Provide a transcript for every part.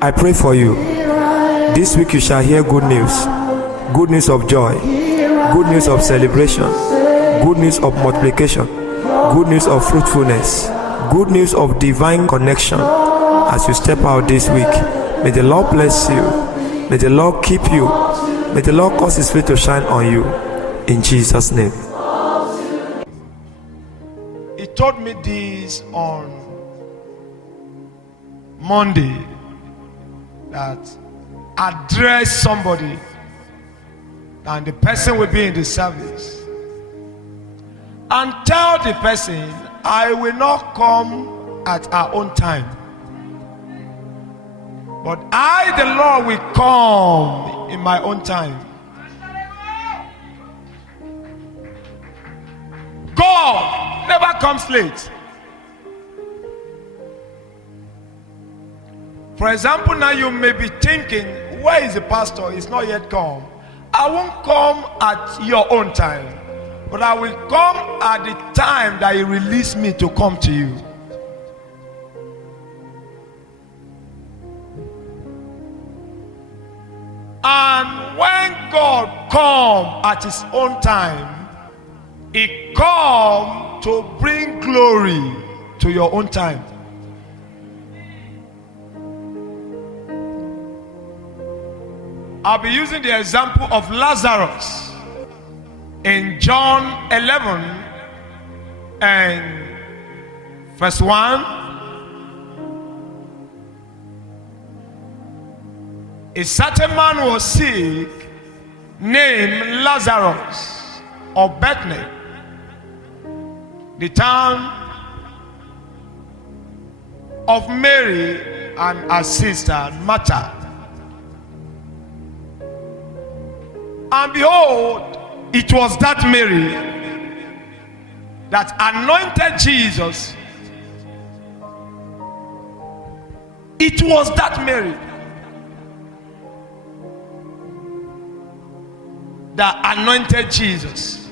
I pray for you. This week you shall hear good news of joy, good news of celebration, good news of multiplication, good news of fruitfulness, good news of divine connection as you step out this week. May the Lord bless you. May the Lord keep you. May the Lord cause His face to shine on you. In Jesus' name. He told me this on Monday, that address somebody and the person will be in the service, and tell the person, I will not come at our own time, but I, the Lord, will come in my own time. God never comes late. For example, now you may be thinking, where is the pastor? He's not yet come. I won't come at your own time, but I will come at the time that He released me to come to you. And when God comes at His own time, He comes to bring glory to your own time. I'll be using the example of Lazarus in John 11 and verse 1. A certain man was sick named Lazarus of Bethany, the town of Mary and her sister Martha. And behold, it was that Mary that anointed Jesus. It was that Mary that anointed Jesus.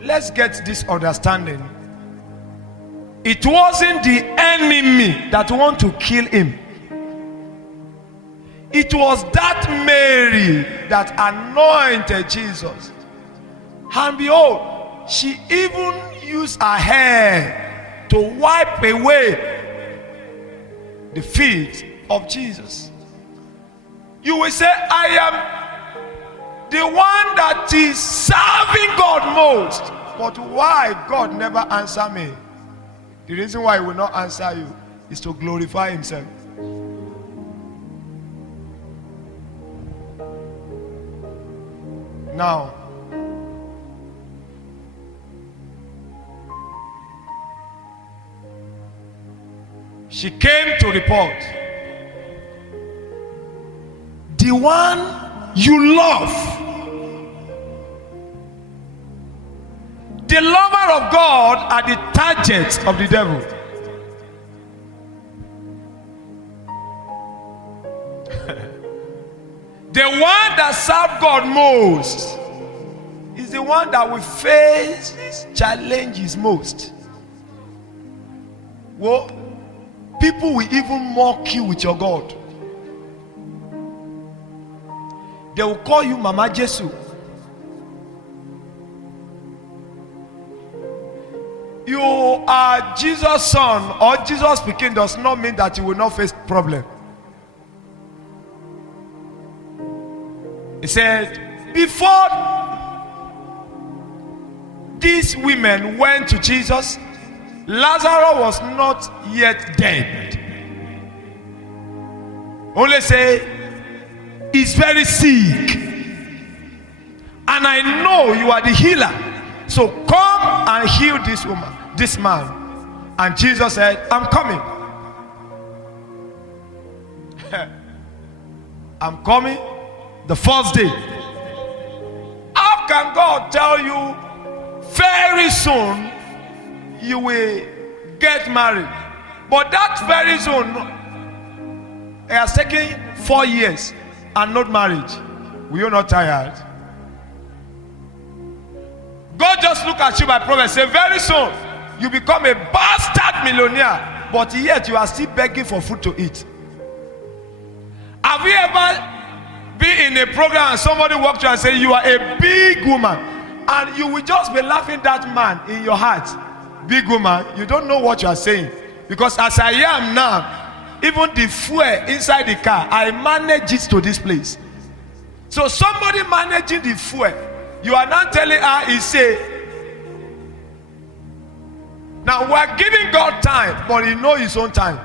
Let's get this understanding. It wasn't the enemy that wanted to kill him. It was that Mary that anointed Jesus. And behold, she even used her hair to wipe away the feet of Jesus. You will say, I am the one that is serving God most. But why God never answer me? The reason why He will not answer you is to glorify Himself. Now, she came to report, the one you love, the lover of God, are the targets of the devil. The one that serves God most is the one that will face challenges most. Well, people will even mock you with your God. They will call you Mama Jesu. You are Jesus' son or Jesus speaking does not mean that you will not face problem. He said, before these women went to Jesus, Lazarus was not yet dead. Only say, he's very sick. And I know you are the healer. So come and heal this woman, this man. And Jesus said, I'm coming. I'm coming the first day. How can God tell you very soon you will get married, but that very soon it has taken 4 years and not marriage? Were you not tired? God just look at you by promise, say very soon you become a bastard millionaire but yet you are still begging for food to eat. Have you ever been in a program and somebody walked you and say you are a big woman, and you will just be laughing that man in your heart? Big woman, you don't know what you are saying, because as I am now, even the fuel inside the car, I manage it to this place. So somebody managing the fuel, you are not telling her, he say. Now we are giving God time, but he knows his own time.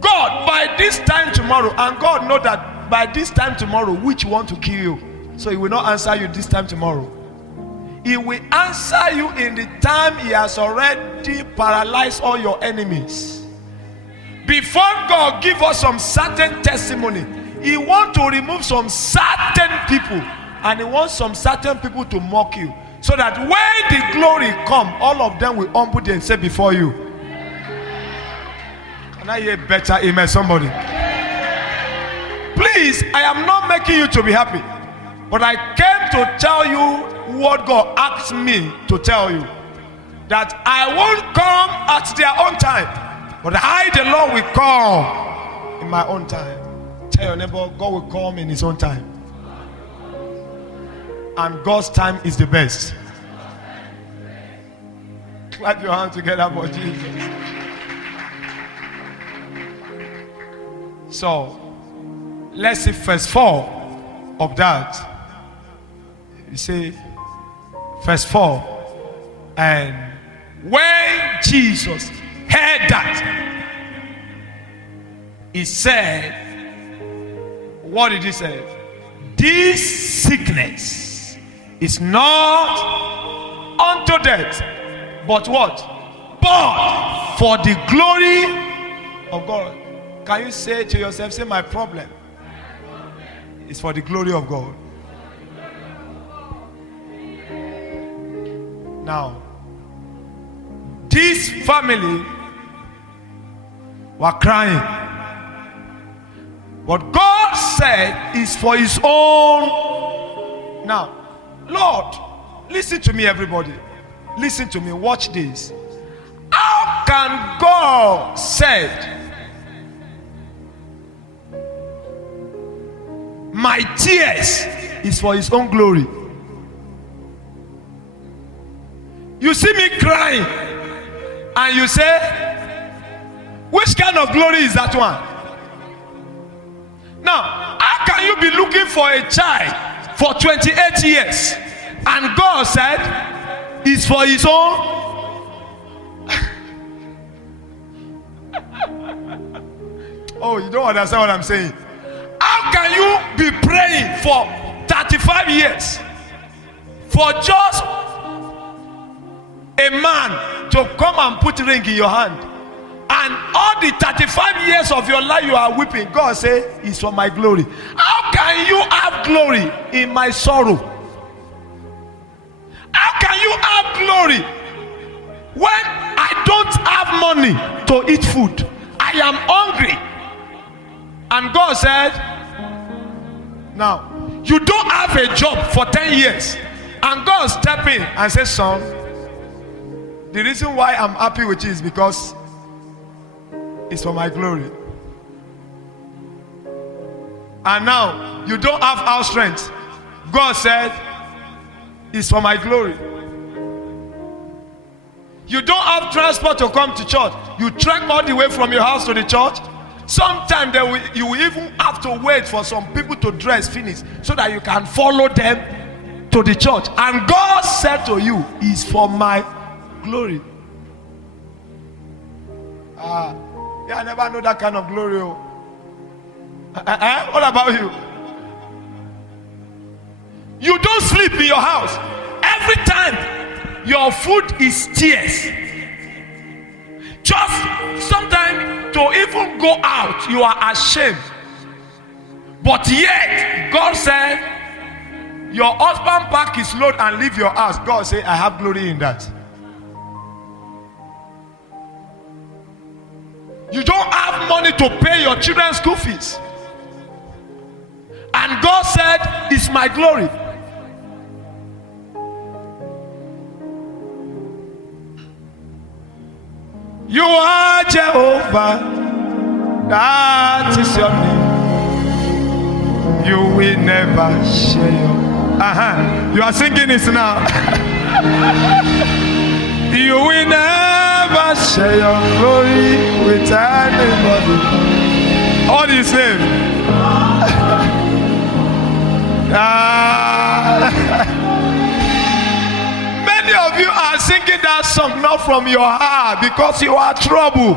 God, by this time tomorrow, and God know that by this time tomorrow, which want to kill you, so he will not answer you this time tomorrow. He will answer you in the time he has already paralyzed all your enemies. Before God give us some certain testimony, he want to remove some certain people, and he wants some certain people to mock you, so that when the glory come, all of them will humble themselves before you. Can I hear better amen, somebody? Please, I am not making you to be happy, but I came to tell you what God asked me to tell you, that I won't come at their own time, but I, the Lord, will come in my own time. Tell your neighbor, God will come in his own time, and God's time is the best. Clap your hands together for Jesus. So let's see verse 4 of that. You see verse 4. And when Jesus heard that, he said, what did he say? This sickness is not unto death, but what? But for the glory of God. Can you say to yourself, say, my problem is for the glory of God. Now, this family were crying, but God said it's for his own. Now, Lord, listen to me, everybody. Listen to me, watch this. How can God said, my tears is for his own glory? You see me crying, and you say, which kind of glory is that one? Now, how can you be looking for a child for 28 years, and God said it's for his own? Oh, you don't understand what I'm saying. How can you be praying for 35 years for just a man to come and put a ring in your hand, and all the 35 years of your life you are weeping? God say it's for my glory. How can you have glory in my sorrow? How can you have glory when I don't have money to eat food? I am hungry. And God said, now you don't have a job for 10 years, and God step in and says, son, the reason why I'm happy with you is because it's for my glory. And now you don't have house strength. God said it's for my glory. You don't have transport to come to church. You trek all the way from your house to the church. Sometimes you will even have to wait for some people to dress finish so that you can follow them to the church. And God said to you, it's for my glory. Yeah, I never know that kind of glory. What about you? You don't sleep in your house. Every time your food is tears. Just sometimes to even go out, you are ashamed. But yet, God said, your husband pack his load and leave your house. God said, I have glory in that. You don't have money to pay your children's school fees, and God said, it's my glory. You are Jehovah, that is your name. You will never share your. You are singing it now. You will never share your glory with anybody. All the same. Many of you are singing that song not from your heart because you are troubled.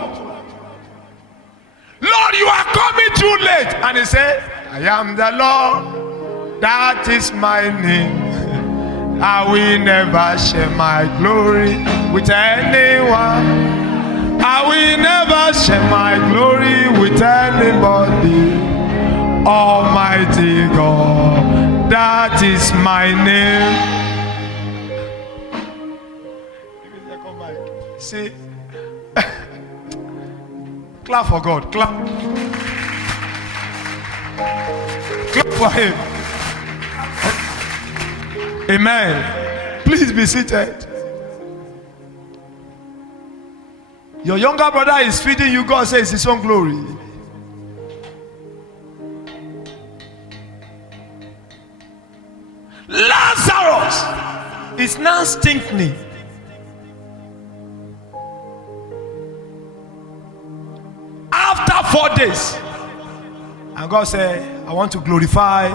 Lord, you are coming too late. And he said, I am the Lord, that is my name. I will never share my glory with anyone. I will never share my glory with anybody. Almighty God, that is my name. See, clap for God, clap. Clap for him. Amen. Please be seated. Your younger brother is feeding you. God says his own glory. Lazarus is now stinking. After 4 days, and God said, I want to glorify.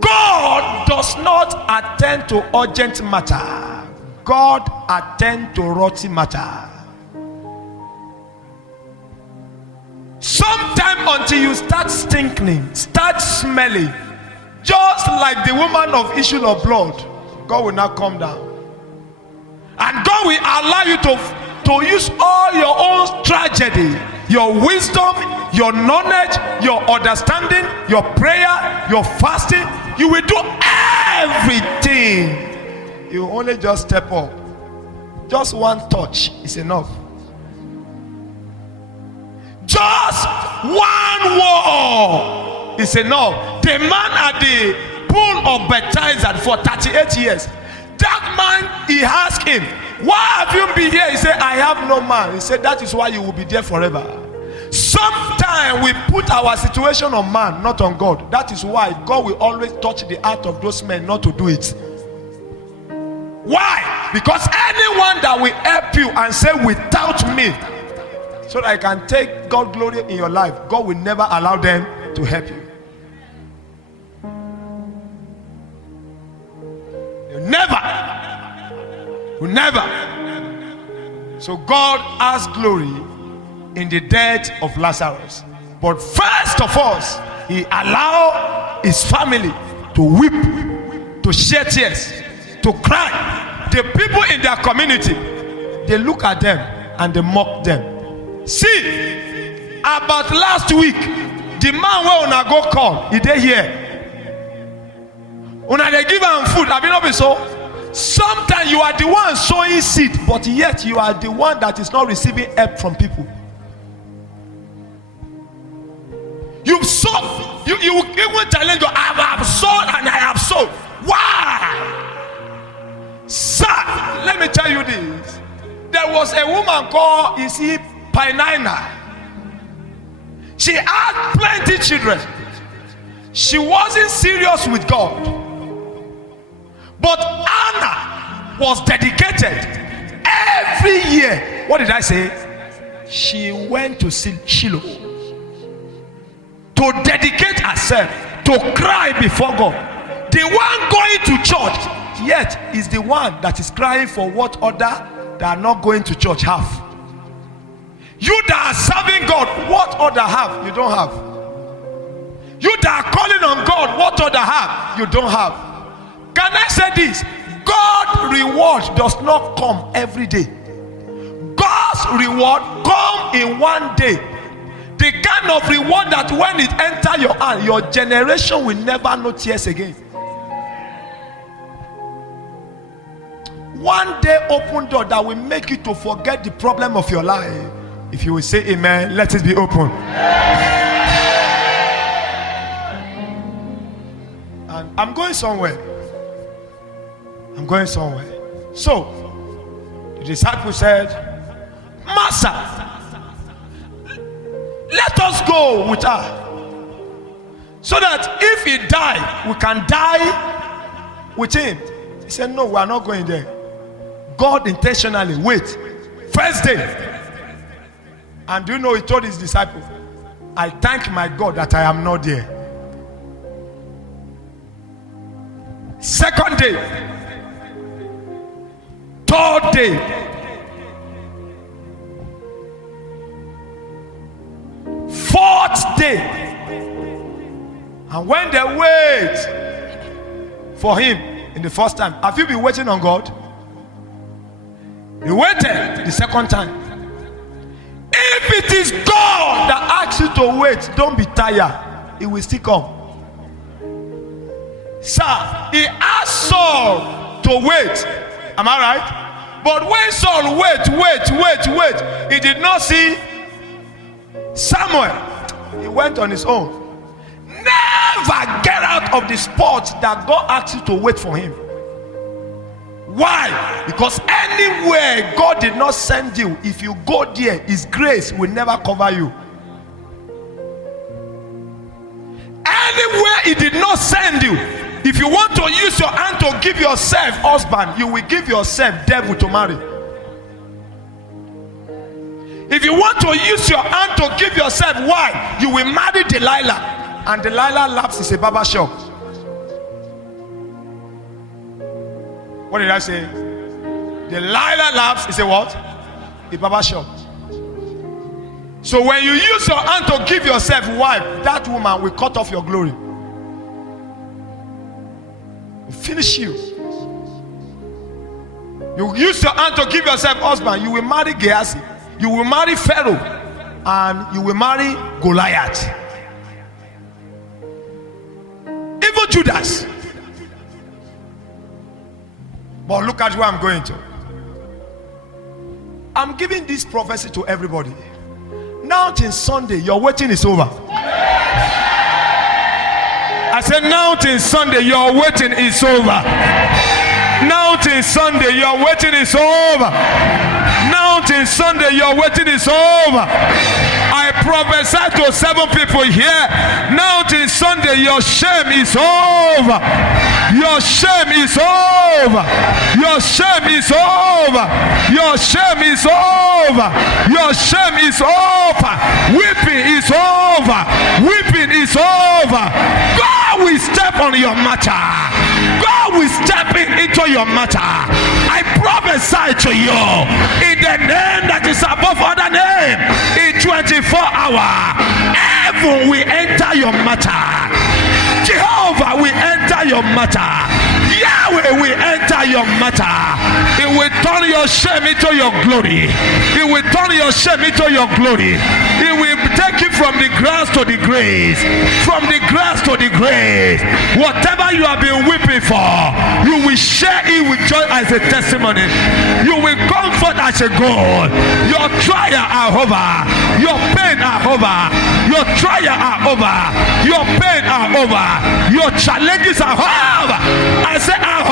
God does not attend to urgent matter. God attend to rotten matter. Sometime until you start stinking, start smelling, just like the woman of issue of blood, God will not come down. And God will allow you to use all your own tragedy, your wisdom, your knowledge, your understanding, your prayer, your fasting. You will do everything. You only just step up. Just one touch is enough. Just one word is enough. The man at the pool of Bethesda for 38 years, that man, he asked him, why have you been here? He said, I have no man. He said, that is why you will be there forever. Sometimes we put our situation on man, not on God. That is why God will always touch the heart of those men not to do it. Why? Because anyone that will help you and say without me, so that I can take God glory in your life, God will never allow them to help you. Will never. So God has glory in the death of Lazarus. But first of all, he allowed his family to weep, to shed tears, to cry. The people in their community, they look at them and they mock them. See, about last week, the man where una go call, he dey here. Una dey give am food, have you not been so? Sometimes you are the one sowing seed, but yet you are the one that is not receiving help from people. You've sown, you even challenge you, I have sown and I have sown. Why? Sir, let me tell you this. There was a woman called Penina. She had plenty children. She wasn't serious with God. But Anna was dedicated. Every year, what did I say? She went to Shiloh to dedicate herself, to cry before God. The one going to church, yet is the one that is crying for what other that are not going to church have. You that are serving God, what other have? You don't have. You that are calling on God, what other have? You don't have. Can I say this? God's reward does not come every day. God's reward comes in one day. The kind of reward that when it enters your hand, your generation will never know tears again. One day open door that will make you to forget the problem of your life. If you will say amen, let it be open. And I'm going somewhere. So The disciple said, Master, let us go with her, so that if he die, we can die with him. He said, no, we are not going there. God intentionally, wait, first day. And do you know, he told his disciples, I thank my God that I am not there. Second day, third day, fourth day. And when they wait for him in the first time, have you been waiting on God? He waited the second time. If it is God that asks you to wait, don't be tired. It will still come. Sir, he asked Saul to wait. Am I right? But when Saul wait, he did not see Samuel. He went on his own. Never get out of the spot that God asks you to wait for him. Why? Because anywhere God did not send you, if you go there, his grace will never cover you. Anywhere he did not send you, if you want to use your hand to give yourself husband, you will give yourself devil to marry. If you want to use your hand to give yourself wife, you will marry Delilah, and Delilah laughs is a barber shop. What did I say? Delilah laughs is a what? A barber shop. So when you use your hand to give yourself wife, that woman will cut off your glory. Finish you. You use your hand to give yourself husband, you will marry Gehazi, you will marry Pharaoh, and you will marry Goliath. Even Judas. But look at where I'm going to. I'm giving this prophecy to everybody. Now till Sunday, your waiting is over. I said, now till Sunday, your waiting is over. Now till Sunday, your waiting is over. Now till Sunday, your waiting is over. I prophesy to 7 people here. Now till Sunday, your shame is over. Your shame is over. Your shame is over. Your shame is over. Your shame is over. Weeping is over. Weeping is over. God will step on your matter. God will step into your matter. I prophesy to you in the name that is above other name. In 24 hours, heaven will enter your matter. Jehovah will enter your matter. Yahweh will enter your matter. It will turn your shame into your glory. It will turn your shame into your glory. It will take you from the grass to the grace. From the grass to the grace. Whatever you have been weeping for, you will share it with joy as a testimony. You will comfort as a goal. Your trial are over. Your pain are over. Your trial are over. Your pain are over. Your challenges are over. I say are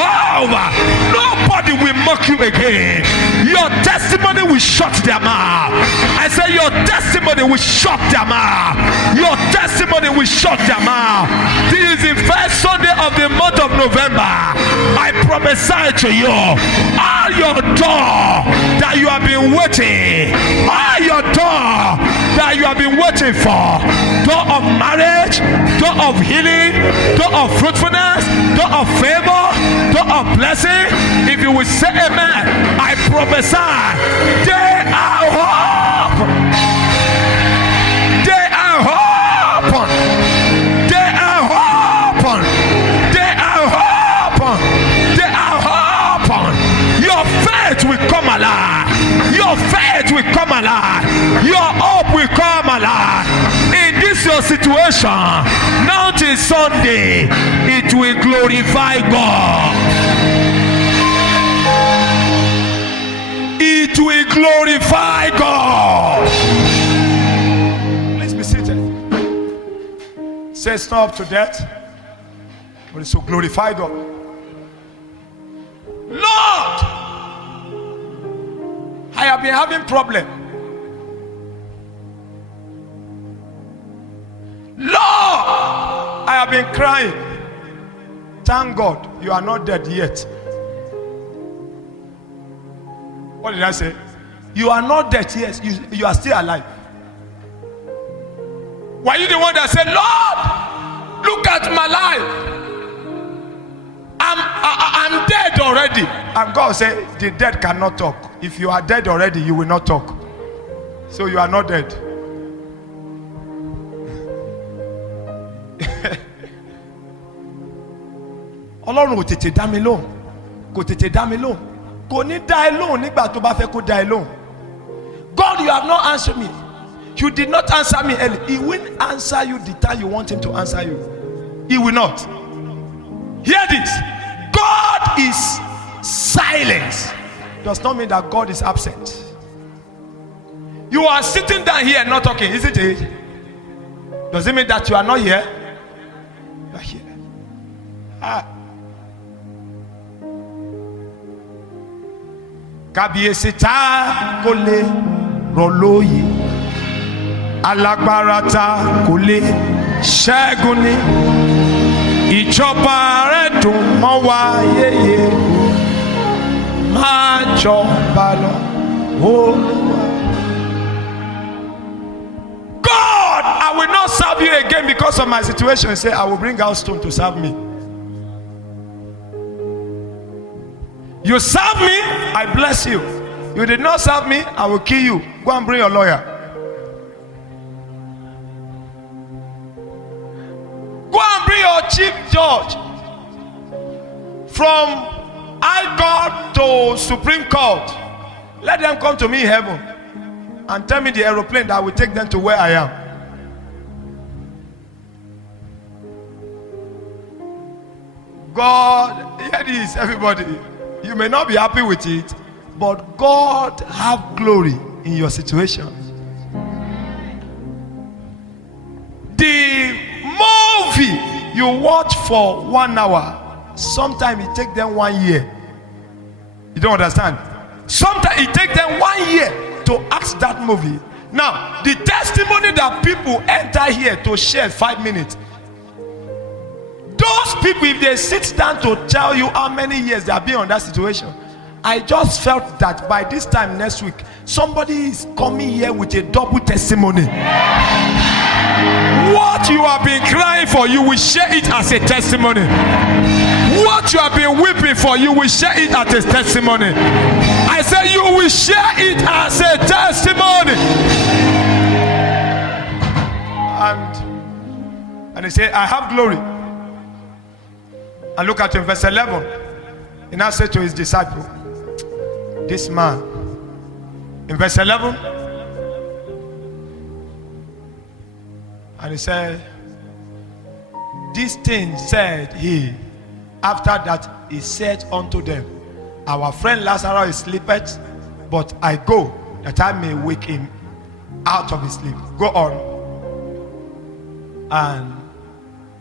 over. Nobody will mock you again. Your testimony will shut their mouth. I say your testimony will shut their mouth. Your testimony will shut their mouth. This is the first Sunday of the month of November. I prophesy to you, all your door that you have been waiting, all your door that you have been waiting for, door of marriage, door of healing, door of fruitfulness, door of favor, door of blessing. If you will say amen, I prophesy, they are open. They are open. They are open. They are open. They are open. Your faith will come alive. Your faith will come alive. Your hope will come alive. In this your situation, now till Sunday, it will glorify God. It will glorify God. Please be seated. Say it's not up to death, but it will glorify God. Lord, been having problem. Lord, I have been crying. Thank God you are not dead yet. What did I say? You are not dead yet. You are still alive. Were you the one that said, Lord, look at my life? I'm dead already. And God said, the dead cannot talk. If you are dead already, you will not talk. So you are not dead. Ọlọ́run ò tètè dá mi lóhùn, kò tètè dá mi lóhùn, kò ní dá ẹ lóhùn nígbà tó bá fẹ́ kó dá ẹ lóhùn. God, you have not answered me. You did not answer me early. He will answer you the time you want him to answer you. He will not. Hear this. God is silent. Does not mean that God is absent. You are sitting down here and not talking, isn't it? Does it mean that you are not here? You are here. Kábíyèsí tá kò lè rọ̀ lóyè, alágbára tá kò lè ṣẹ́gun ni, ìjọba rẹ̀ dùn mọ́ wa yéye, máa jọba lọ Olúwa. God, I will not serve you again because of my situation. Say, I will bring out stone to serve me. You serve me, I bless you. You did not serve me, I will kill you. Go and bring your lawyer. Go and bring your chief judge. From High Court to Supreme Court. Let them come to me in heaven and tell me the aeroplane that will take them to where I am. God, hear this, everybody. You may not be happy with it, but God have glory in your situation. The movie you watch for 1 hour, sometimes it takes them 1 year. You don't understand? Sometimes it takes them 1 year to act that movie. Now, the testimony that people enter here to share 5 minutes, those people, if they sit down to tell you how many years they have been on that situation, I just felt that by this time next week, somebody is coming here with a double testimony. What you have been crying for, you will share it as a testimony. What you have been weeping for, you will share it as a testimony. I said you will share it as a testimony. And he said, I have glory. And look at him, verse 11. He now said to his disciple, this man, in verse 11, and he said, this thing said he, after that he said unto them, our friend Lazarus is sleepeth, but I go that I may wake him out of his sleep. Go on. And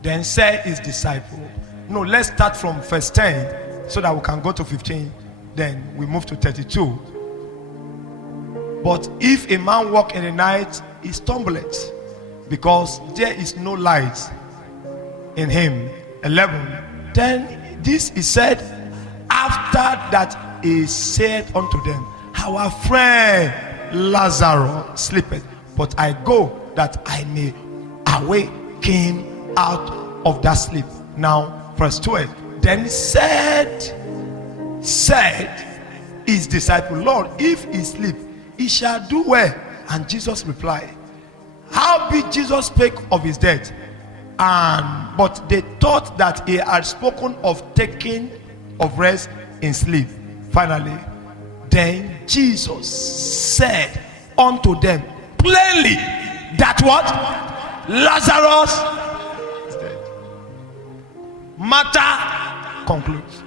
then said his disciple, no, let's start from verse 10 so that we can go to 15. Then we move to 32. But if a man walk in the night, he stumbleth, because there is no light in him. 11. Then this is said after that he said unto them, our friend Lazarus sleepeth, but I go that I may awake him out of that sleep. Now verse 12. Then said his disciple, Lord, if he sleep, he shall do well. And Jesus replied, howbeit Jesus spake of his death, but they thought that he had spoken of taking of rest in sleep. Finally, then Jesus said unto them plainly that what? Lazarus is dead. Matter concludes.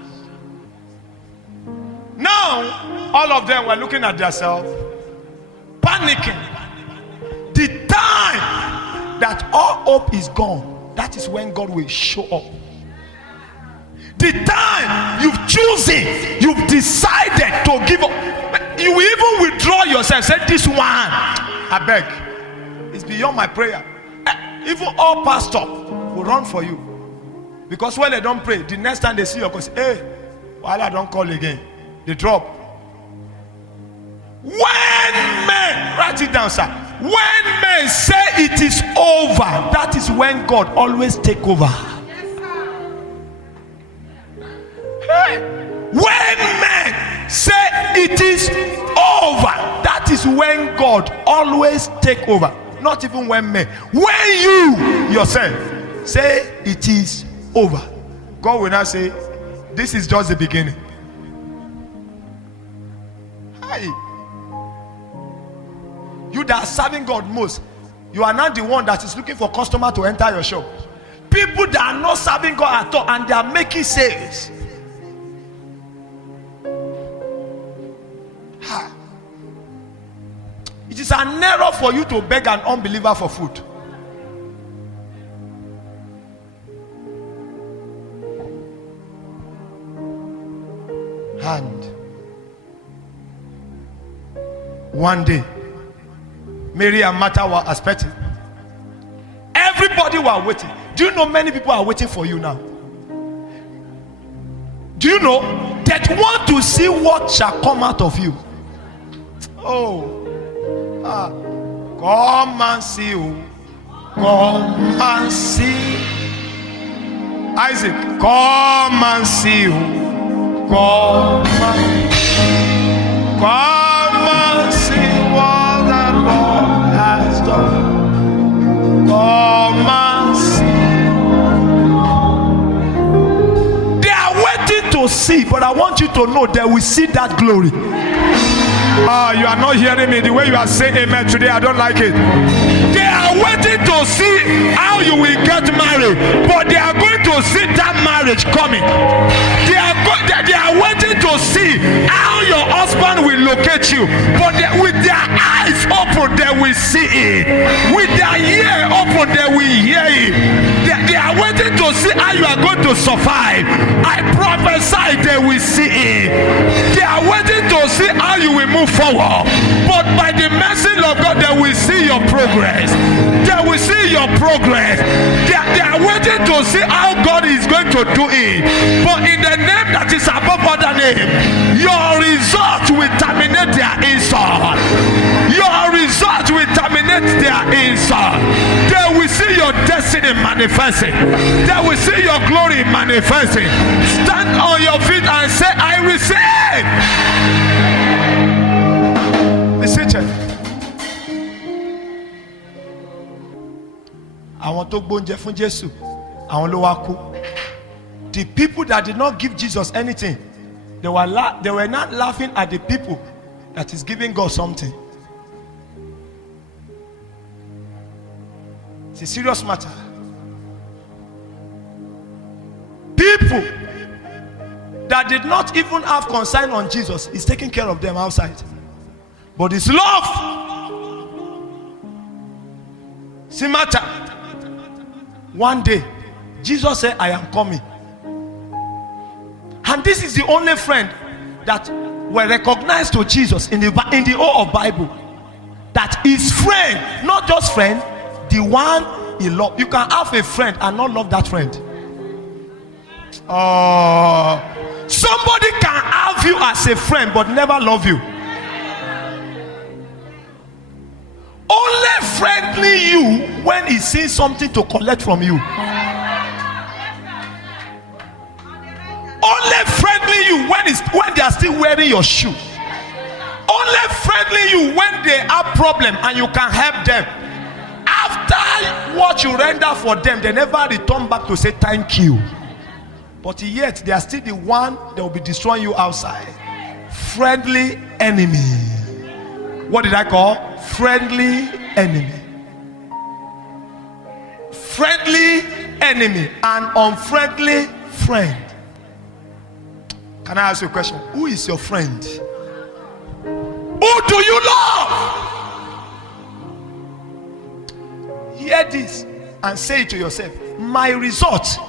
Now, all of them were looking at themselves, panicking. The time that all hope is gone, that is when God will show up. The time you've chosen, you've decided to give up, you will even withdraw yourself. Say, this one, I beg, it's beyond my prayer. Even all pastors will run for you. Because when they don't pray, the next time they see you, say, hey, while I don't call again, they drop. When men, write it down, sir. When men say it is over, that is when God always take over. Hey. When men say it is over, that is when God always take over. Not even when men. When you yourself say it is over, God will not say, this is just the beginning. Hi. You that are serving God most, you are not the one that is looking for customer to enter your shop. People that are not serving God at all and they are making sales. Ha. It is an error for you to beg an unbeliever for food. And one day, Mary and Martha were expecting. Everybody were waiting. Do you know many people are waiting for you now? Do you know that want to see what shall come out of you? Oh, come and see. Come and see. Isaac, come and see. Come and see what the Lord has done. Come and see. They are waiting to see, but I want you to know they will see that glory. You are not hearing me. The way you are saying amen today, I don't like it. They are waiting to see how you will get married, but they are going to see that marriage coming. They are waiting to see how your husband will locate you, but with their eyes open, they will see it. With their ear open, they will hear it. They are waiting to see how you are going to survive. I prophesy they will see it. They are waiting to see how you will move forward, but by the mercy of God, they will see your progress. They will see your progress. They are waiting to see how God is going to do it. But in the name that is above other name, your result will terminate their insult. Your result will terminate their insult. They will see your destiny manifesting. They will see your glory manifesting. Stand on your feet and say, I receive. Listen. Àwọn tó gbóúnjẹ fún Jésù, àwọn ló wá kú. The people that did not give Jesus anything, they were not laughing at the people that is giving God something. It's a serious matter. People that did not even have concern on Jesus is taking care of them outside. But his love, see matter. One day, Jesus said, I am coming. And this is the only friend that were recognized to Jesus in the whole of Bible. That his friend, not just friend, the one he loved. You can have a friend and not love that friend. Somebody can have you as a friend but never love you. Only friendly you when he sees something to collect from you. Only friendly you when they are still wearing your shoe. Only friendly you when they have problem and you can help them. After what you render for them, they never return back to say thank you. But yet they are still the one that will be destroying you outside. Friendly enemy. What did I call? Friendly enemy. Friendly enemy and unfriendly friend. Can I ask you a question? Who is your friend? Who do you love? Hear this and say it to yourself. My result,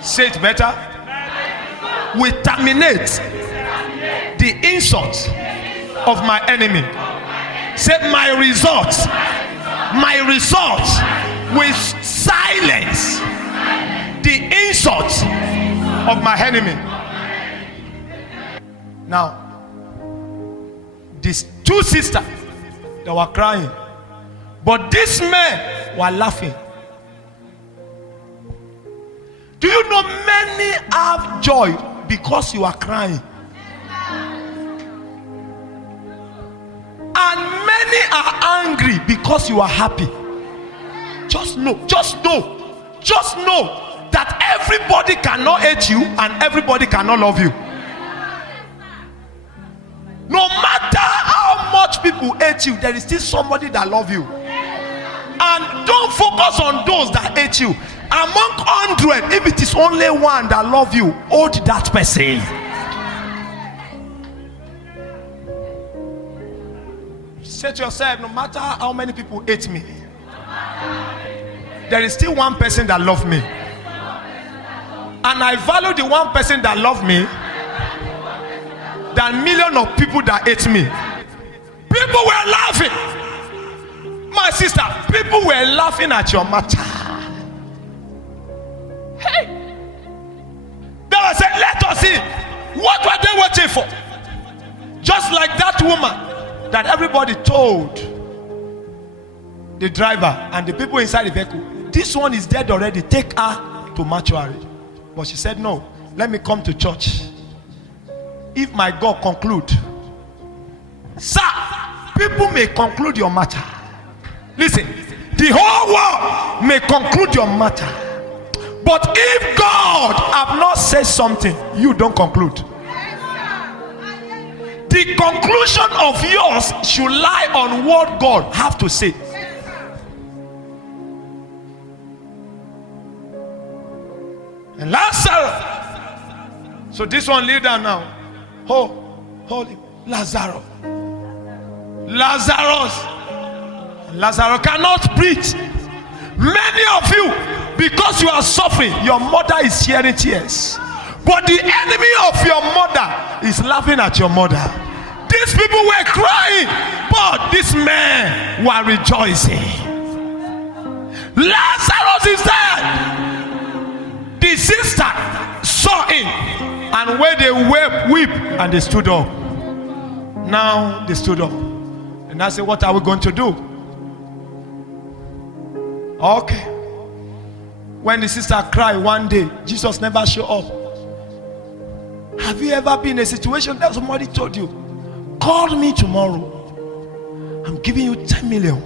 say it better, will terminate the insult of my enemy. Say, my results will silence the insults of my enemy. Now, these two sisters, they were crying, but these men were laughing. Do you know many have joy because you are crying? And many are angry because you are happy. Just know that everybody cannot hate you and everybody cannot love you. No matter how much people hate you, there is still somebody that loves you. And don't focus on those that hate you. Among 100, if it is only one that loves you, hold that person. Say to yourself, no matter how many people hate me, there is still one person that loves me. And I value the one person that loves me than millions of people that hate me. People were laughing. My sister, people were laughing at your matter. Hey, they were saying, let us see. What were they waiting for? Just like that woman that everybody told the driver and the people inside the vehicle, this one is dead already, take her to mortuary. But she said, no, let me come to church. If my God conclude, sir, people may conclude your matter. Listen, the whole world may conclude your matter, but if God have not said something, you don't conclude. The conclusion of yours should lie on what God have to say. And Lazarus, so this one lay down now. Holy Lazarus cannot breathe. Many of you, because you are suffering, your mother is shedding tears, but the enemy of your mother is laughing at your mother. These people were crying, but these men were rejoicing. Lazarus is dead. The sister saw him, and when they weep, and they stood up. Now they stood up, and I said, what are we going to do? Okay. When the sister cried one day, Jesus never showed up. Have you ever been in a situation that somebody told you, call me tomorrow, I'm giving you 10 million,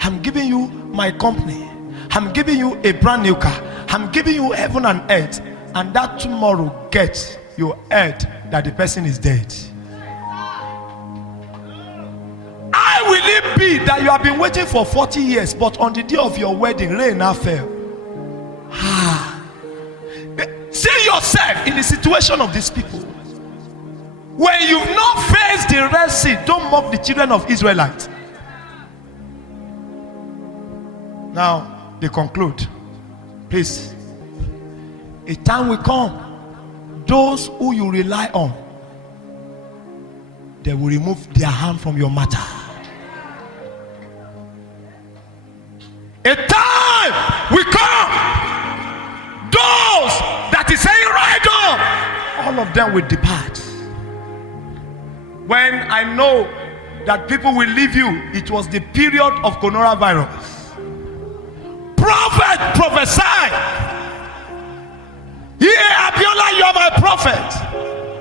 I'm giving you my company, I'm giving you a brand new car, I'm giving you heaven and earth, and that tomorrow gets your head that the person is dead? How will it be that you have been waiting for 40 years, but on the day of your wedding, rain now fell? See yourself in the situation of these people. When you've not faced the Red Sea, don't mock the children of Israelites. Now they conclude, please, a time will come, those who you rely on, they will remove their hand from your matter. A time will come, those that is saying right on, all of them will depart. When I know that people will leave you, it was the period of coronavirus. Prophet prophesied, yeah, Abiola, you are my prophet.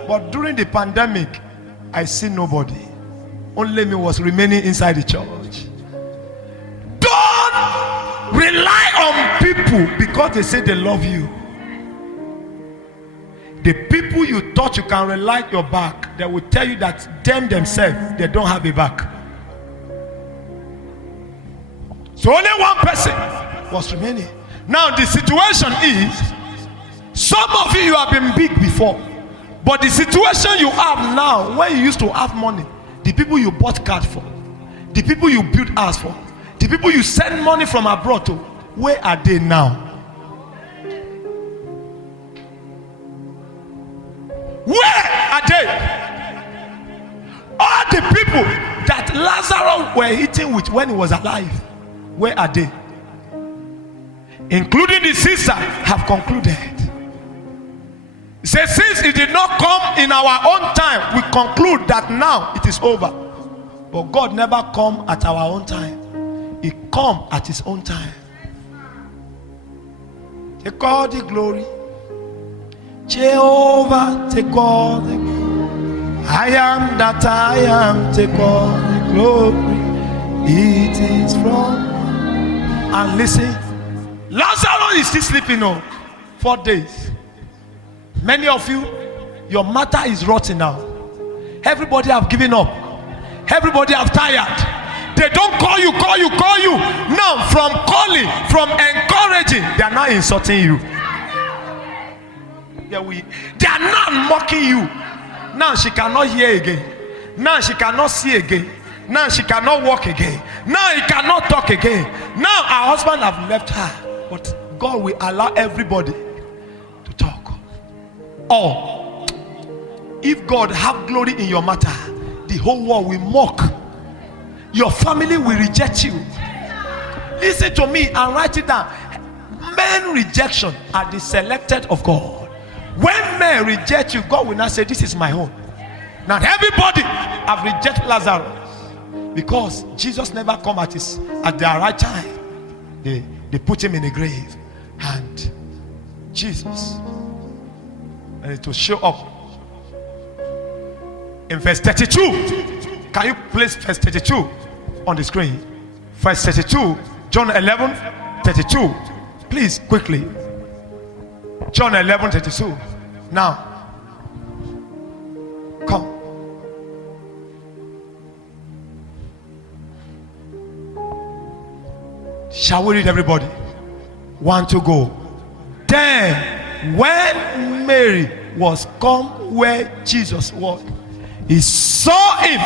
But during the pandemic, I see nobody. Only me was remaining inside the church. Don't rely on people because they say they love you. The people you thought you can rely on your back, they will tell you that them themselves, they don't have a back. So only one person was remaining. Now the situation is, some of you have been big before, but the situation you have now, when you used to have money, the people you bought cars for, the people you built house for, the people you send money from abroad to, where are they now? Where are they? All the people that that Lazarus were eating with when he was alive, where are they? Including the sister, have concluded. He says, since it did not come in our own time, we conclude that now it is over. But God never come at our own time. He come at his own time. Take all the glory. Jehovah, take all the glory. I am that I am, take all the glory. It is from. And listen, Lazarus is still sleeping on 4 days. Many of you, your matter is rotten now. Everybody have given up. Everybody have tired. They don't call you. Now from calling, from encouraging, they are now insulting you. They are now mocking you. Now she cannot hear again. Now she cannot see again. Now she cannot walk again. Now he cannot talk again. Now her husband have left her. But God will allow everybody to talk. Or if God have glory in your matter, the whole world will mock. Your family will reject you. Listen to me and write it down. Men rejection are the selected of God. When men reject you, God will not say, this is my home. Now everybody have rejected Lazarus because Jesus never come at the right time. They put him in the grave, and Jesus, and it will show up in verse 32. Can you place verse 32 on the screen? Verse 32, John 11:32. Please, quickly. John 11:32. Now, come. Shall we read, everybody? 1, 2, go. Then, when Mary was come where Jesus was, he saw him.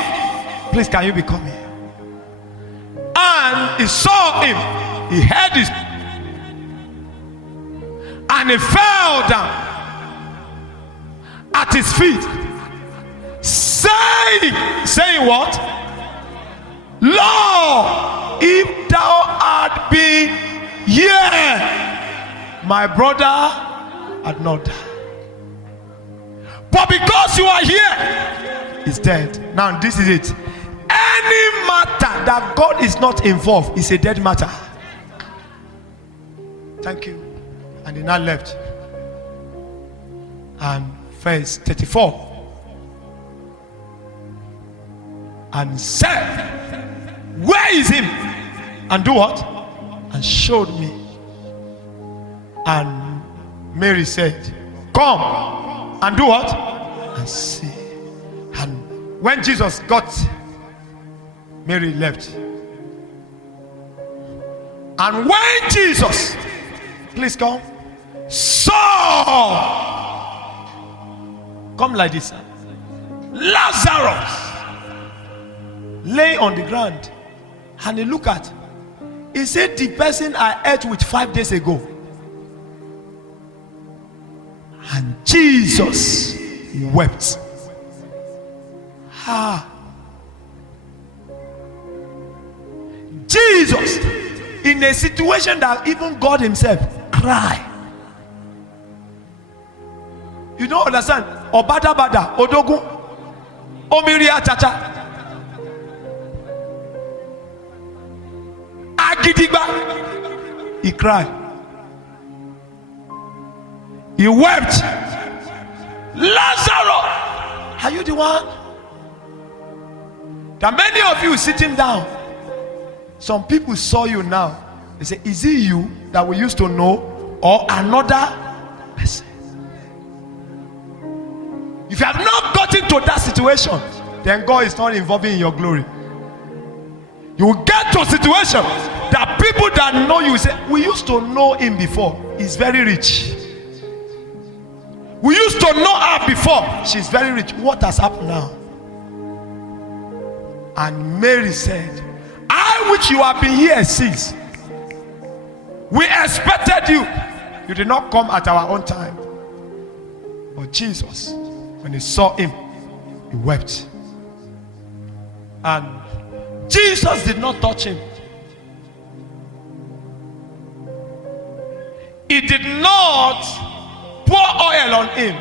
Please, can you be coming? And he saw him. He heard his. And he fell down at his feet, saying what? Lord, if thou art been here, my brother had not died. But because you are here, he's dead. Now this is it. Any matter that God is not involved is a dead matter. Thank you. And he now left. And verse 34. And said, where is him? And do what? And showed me. And Mary said, come and do what? And see. And when Jesus got, Mary left. And when Jesus, please come, saw, come like this, Lazarus lay on the ground, and he look at, he said, the person I ate with 5 days ago. And Jesus wept. Jesus, in a situation that even God himself cried. You don't understand? Obada bada, odogun, omiria chacha, agidigba. He cried. He wept. Lazarus, are you the one? That many of you sitting down. Some people saw you now. They say, is it you that we used to know, or another person? If you have not gotten to that situation, then God is not involving in your glory. You will get to a situation that people that know you say, we used to know him before. He's very rich. We used to know her before. She's very rich. What has happened now? And Mary said, I which you have been here since, we expected you. You did not come at our own time. But Jesus, when he saw him, he wept. And Jesus did not touch him. He did not pour oil on him.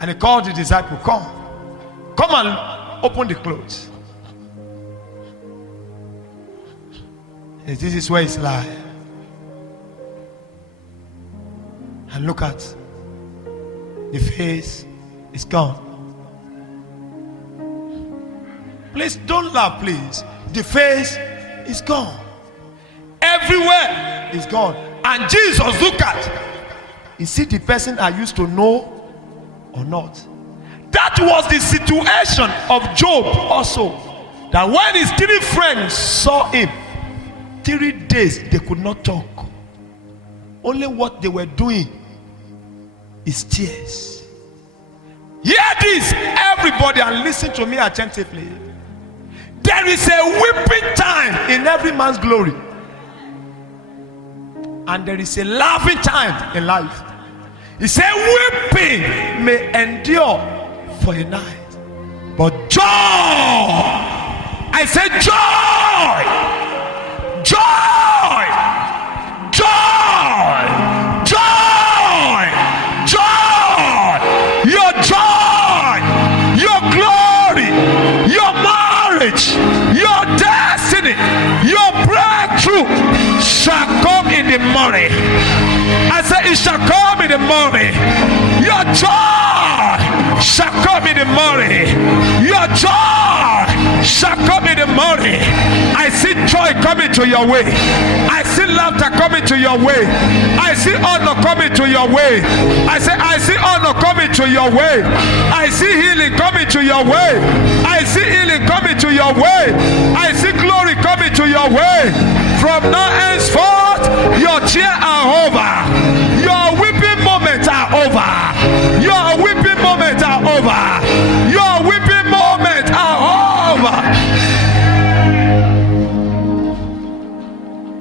And he called the disciple, come and open the clothes. And this is where it's lying. And look at the face is gone. Please don't laugh, please. The face is gone. Everywhere is gone. And Jesus, look at. Is it the person I used to know or not? That was the situation of Job also. That when his 3 friends saw him, 3 days they could not talk. Only what they were doing is tears. Hear this, everybody, and listen to me attentively. There is a weeping time in every man's glory, and there is a laughing time in life. He said, weeping may endure for a night, but joy, I said joy, joy, joy, joy, joy, your joy, your glory, your marriage, your destiny, your breakthrough shall come in the morning. I said it shall come in the morning. Your joy shall come in the morning. Your joy shall come in the morning. I see joy coming to your way. I see laughter coming to your way. I see honor coming to your way. I see honor coming to your way. I see healing coming to your way. I see healing coming to your way. I see glory coming to your way. From now henceforth, your tears are over. Your weeping moments are over. Your weeping moments are over. Your weeping moments are over.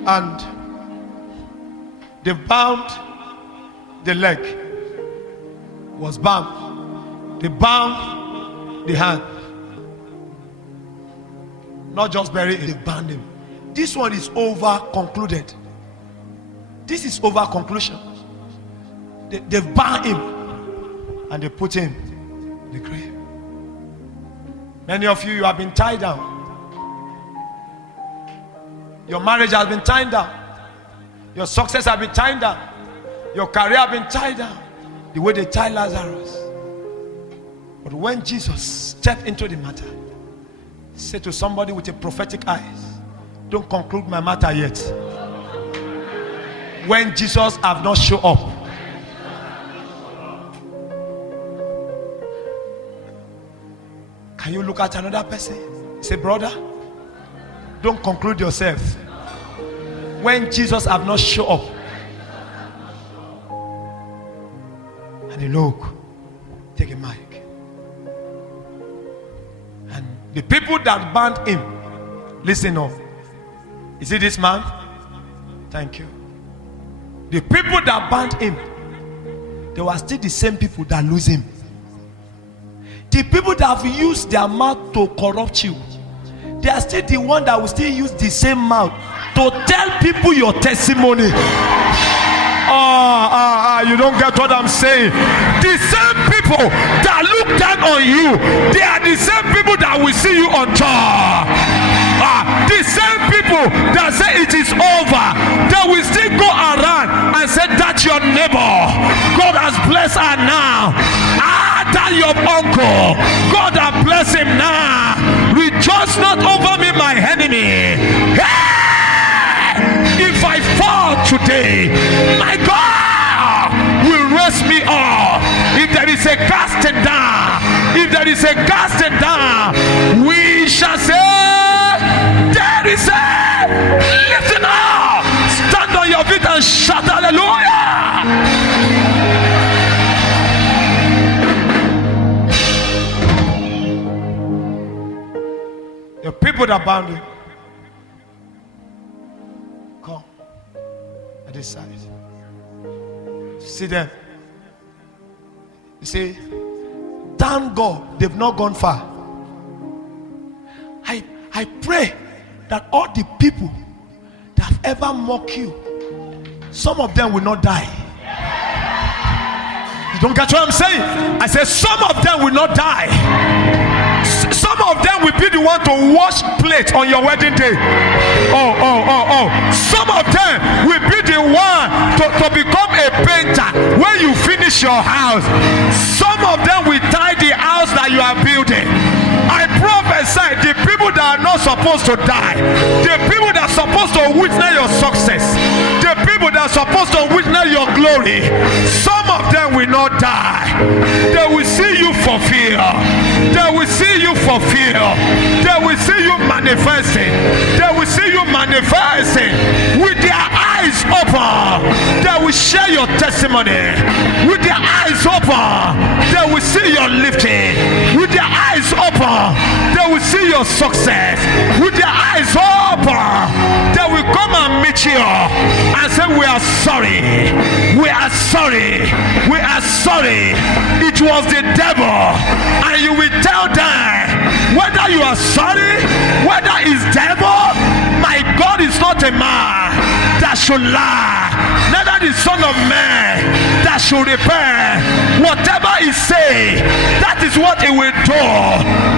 And they bound the leg, was bound. They bound the hand. Not just bury him, they bound him. This one is over concluded. This is over conclusion. They've bound him and they put him in the grave. Many of you have been tied down. Your marriage has been tied down. Your success has been tied down. Your career has been tied down. The way they tied Lazarus. But when Jesus stepped into the matter, he said to somebody with a prophetic eyes, don't conclude my matter yet. When Jesus have not shown up. Can you look at another person? Say, brother, don't conclude yourself. When Jesus have not shown up. And you look, take a mic. And the people that bound him, listen up. Is it this man? Thank you. The people that bound him, they were still the same people that lose him. The people that have used their mouth to corrupt you, they are still the one that will still use the same mouth to tell people your testimony. You don't get what I'm saying. The same people that look down on you, they are the same people that will see you on top. The same people that say it is over, they will still go around and say that's your neighbor. God has blessed her now. That your uncle, God has blessed him now. Rejoice not over me, my enemy. Hey! If I fall today, my God will raise me up. If there is a casting down, if there is a casting down, we shall say there is a lifting up. Stand on your feet and shout hallelujah. The people that bound him, come at this side. See them. You see, thank God they've not gone far. I I pray that all the people that have ever mocked you, some of them will not die. You don't get what I'm saying? I said some of them will not die. Some of them will be the one to wash plate on your wedding day. Some of them will be the one to become a painter when you finish your house. Some of them will tie the house that you are building. I prophesy the people that are not supposed to die, the people that are supposed to witness your success, the people that are supposed to witness your glory, some of them will not die. They will see you fulfill. They will see you fulfill. They will see you manifesting. They will see you manifesting with their eyes open. They will share your testimony with their eyes open. They will see your lifting with their eyes open. They will see your success with their eyes open. They will come and meet you and say, we are sorry. We are sorry. We are sorry. It was the devil. And you will tell them whether you are sorry, whether it's devil. My God is not a man that should lie, neither the Son of Man that should repent. Whatever he say, that is what he will do.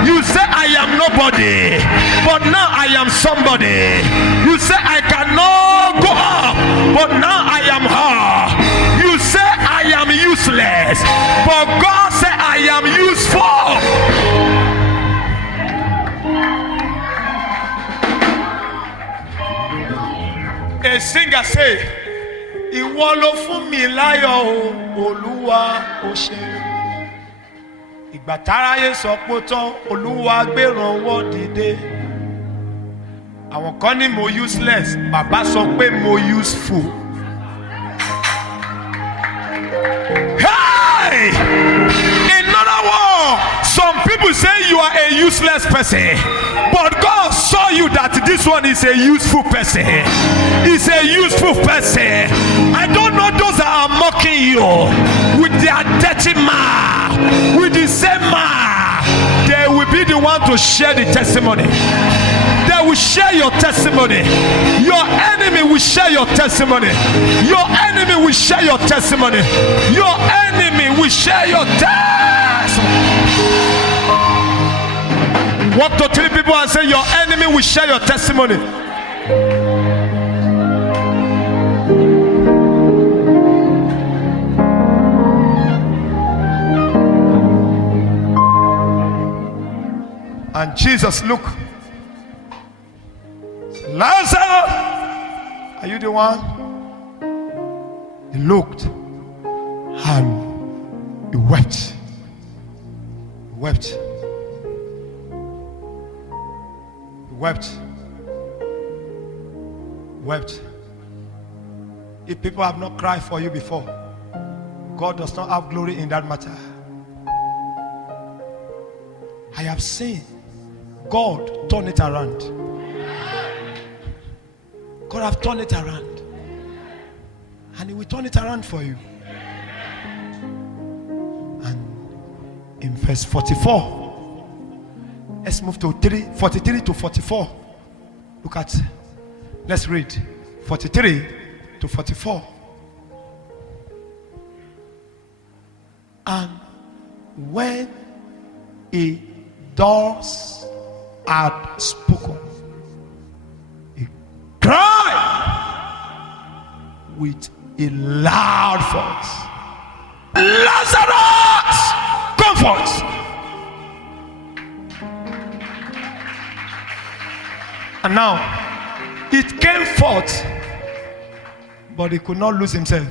You say I am nobody, but now I am somebody. You say I cannot go up, but now I am her. You say I am useless, but God said I am useful. A singer say, ìwọ ló fún mi láyọ̀ o, Olúwa o ṣé. Ìgbà táráyé sọ pé tán, Olúwa gbérànwọ́ dìde. Àwọn kan ní mo useless, bàbá sọ pé mo useful. Hey! In other words, some people say you are a useless person, but God saw you that this one is a useful person. He's a useful person. I don't know those that are mocking you with their dirty mouth, with the same mouth. They will be the one to share the testimony. They will share your testimony. Your enemy will share your testimony. Your enemy will share your testimony. Your enemy will share your testimony. Walk to 3 people and say, your enemy will share your testimony. And Jesus, look, Lazarus, are you the one? He looked and he wept. He wept. He wept. Wept. If people have not cried for you before, God does not have glory in that matter. I have seen God turn it around. God have turned it around. And he will turn it around for you. And in verse 44, let's move to 43 to 44. Look at, let's read 43 to 44. And when he thus had spoken, he cried with a loud voice, Lazarus, come forth. And now it came forth, but he could not lose himself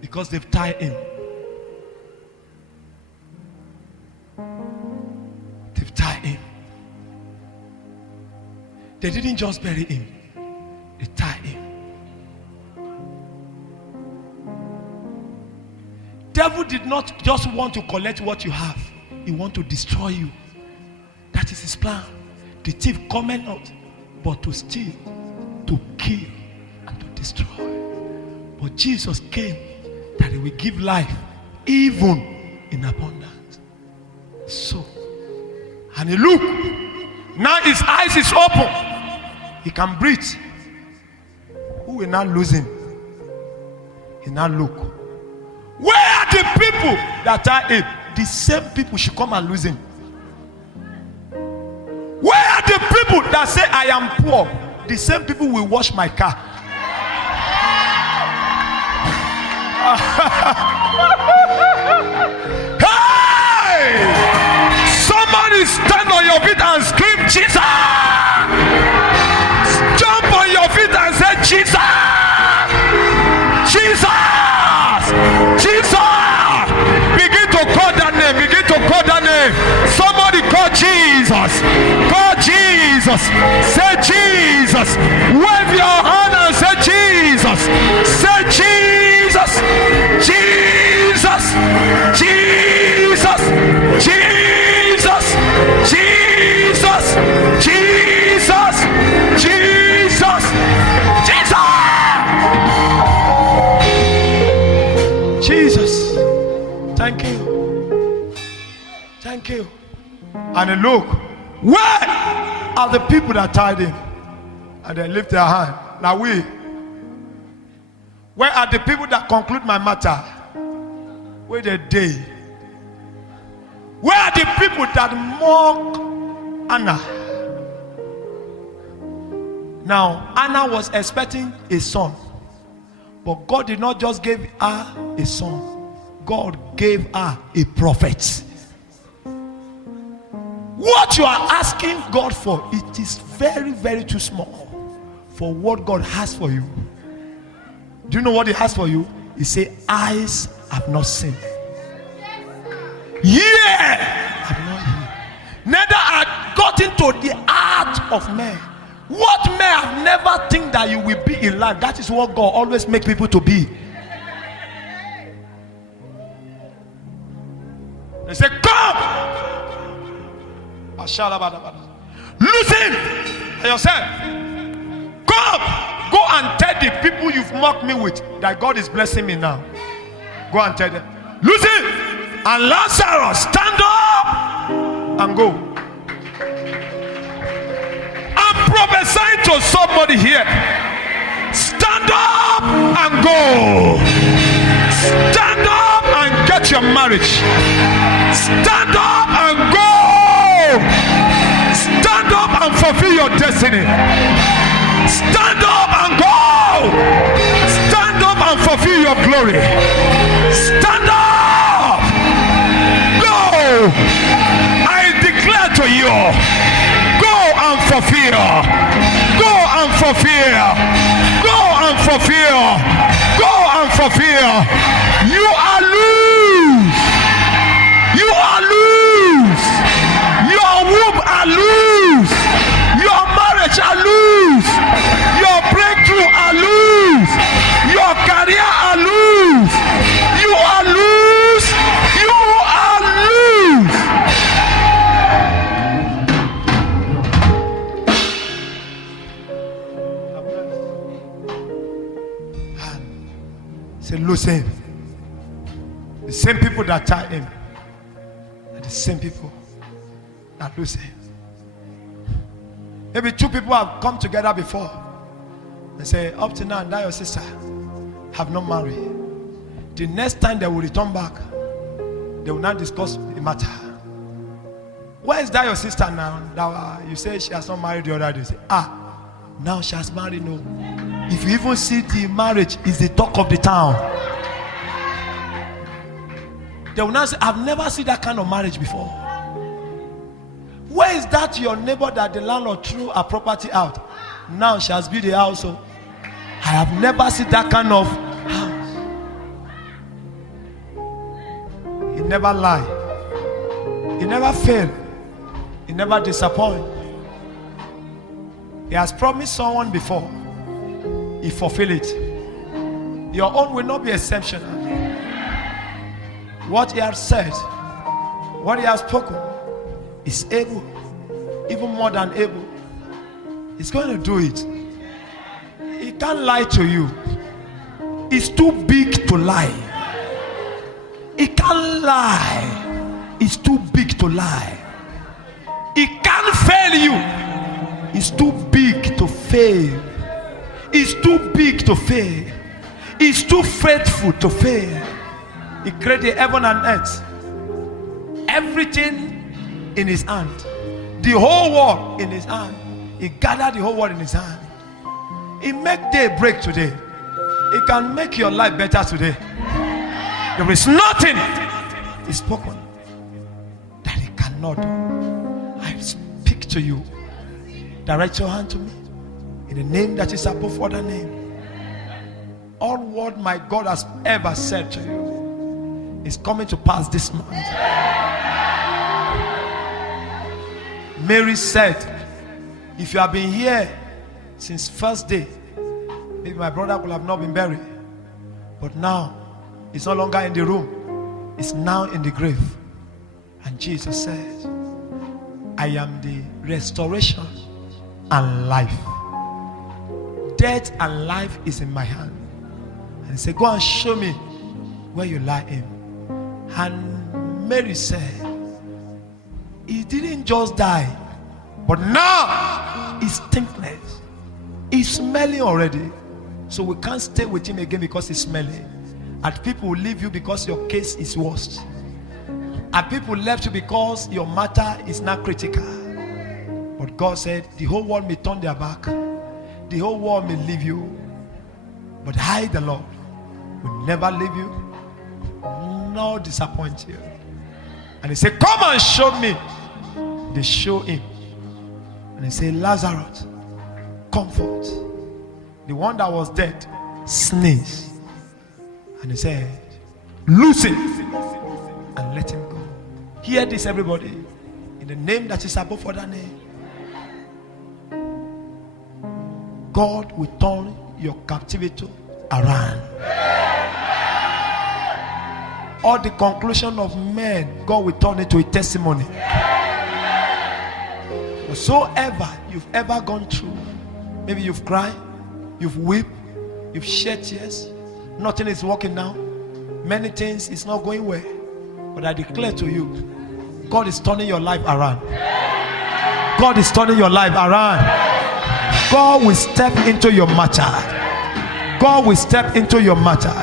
because they've tied him. They've tied him. They didn't just bury him, they tied him. Devil did not just want to collect what you have, he wants to destroy you. That is his plan. The thief cometh not but to steal, to kill, and to destroy. But Jesus came that he will give life even in abundance. So, and he looked, Now his eyes is open. He can breathe. Who will not lose him? He now look. Where are the people that are him? The same people should come and lose him. Where are the people that say I am poor? The same people will wash my car. Hey! Somebody stand on your feet and scream Jesus! Jump on your feet and say Jesus! Jesus! Jesus! Begin to call that name. Begin to call that name. Somebody call Jesus. Call Jesus. Say Jesus. Wave your hand and say Jesus. Say Jesus. Jesus. Jesus. Jesus. Jesus. Jesus. Jesus. Jesus. Jesus. Thank you. Thank you. And look, where are the people that tied him? And they lift their hand. Now where are the people that conclude my matter? Where they? Where are the people that mock Anna? Now, Anna was expecting a son. But God did not just give her a son. God gave her a prophet. What you are asking God for, it is very, very too small for what God has for you. Do you know what He has for you? He said, eyes have not seen. Yeah, have not heard. Neither had got into the heart of man. What men have never think that you will be in life, that is what God always make people to be. They say, come! Listen yourself. Come! Go and tell the people you've mocked me with that God is blessing me now. Go and tell them. Listen! And Lazarus, stand up and go. Prophesying to somebody here. Stand up and go. Stand up and get your marriage. Stand up and go. Stand up and fulfill your destiny. Stand up and go. Stand up and fulfill your glory. Stand up. Go. I declare to you. And fulfill. Go and fulfill. Go and fulfill. Go and fulfill. You are loose. You are loose. Your womb are loose. Your marriage are loose. Your breakthrough are loose. Your career are loose. You are loose. You are loose. Say, listen. The same people that tie him are the same people that lose him. Maybe two people have come together before and say, up to now, that your sister have not married. The next time they will return back, they will not discuss the matter. Where is that your sister now? That you say she has not married the other day. You say, now she has married. No. If you even see the marriage is the talk of the town. They will not say, I've never seen that kind of marriage before. Where is that your neighbor that the landlord threw her property out? Now she has built a house. So I have never seen that kind of house. He never lie. He never fail. He never disappoint. He has promised someone before. He fulfill it. Your own will not be exceptional. What he has said, what he has spoken, is able, even more than able. He's going to do it. He can't lie to you. It's too big to lie. He can't lie. It's too big to lie. He can't fail tell you, it's too big to fail. It's too big to fail. It's too faithful to fail. He created heaven and earth. Everything in his hand. The whole world in his hand. He gathered the whole world in his hand. He make day break today. He can make your life better today. There is nothing he's spoken that he cannot do. I speak to you. Direct your hand to me. In the name that is above other name. All what my God has ever said to you is coming to pass this month. Mary said, if you have been here since first day, maybe my brother could have not been buried. But now, it's no longer in the room. It's now in the grave. And Jesus said, I am the restoration and life. Death and life is in my hand. And he said, go and show me where you lie in. And Mary said, he didn't just die, but now he's stinkless. He's smelling already. So we can't stay with him again because he's smelling. And people will leave you because your case is worst. And people left you because your matter is not critical. But God said, the whole world may turn their back. The whole world may leave you. But I, the Lord, will never leave you nor disappoint you. And he said, come and show me. They show him. And he said, Lazarus, comfort. The one that was dead sneezed. And he said, loose him and let him go. Hear this, everybody. In the name that is above other name. God will turn your captivity around. All the conclusion of men, God will turn it to a testimony. Whatsoever you've ever gone through, maybe you've cried, you've wept, you've shed tears, nothing is working now, many things is not going well, but I declare to you, God is turning your life around. God is turning your life around. God will step into your matter. God will step into your matter.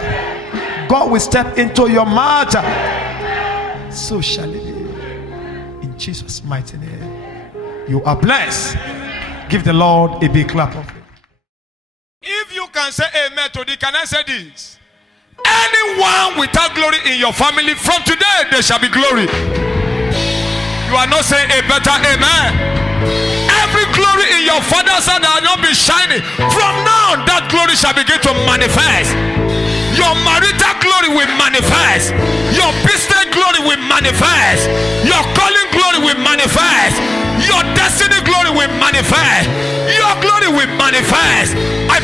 God will step into your matter. So shall it be. In Jesus' mighty name. You are blessed. Give the Lord a big clap of it. If you can say amen to this, can I say this? Anyone without glory in your family, from today there shall be glory. You are not saying a better amen. Every glory in your father's house that will not be shining, from now that glory shall begin to manifest. Your marital glory will manifest. Your business glory will manifest. Your calling glory will manifest. Your destiny glory will manifest. Your glory will manifest. I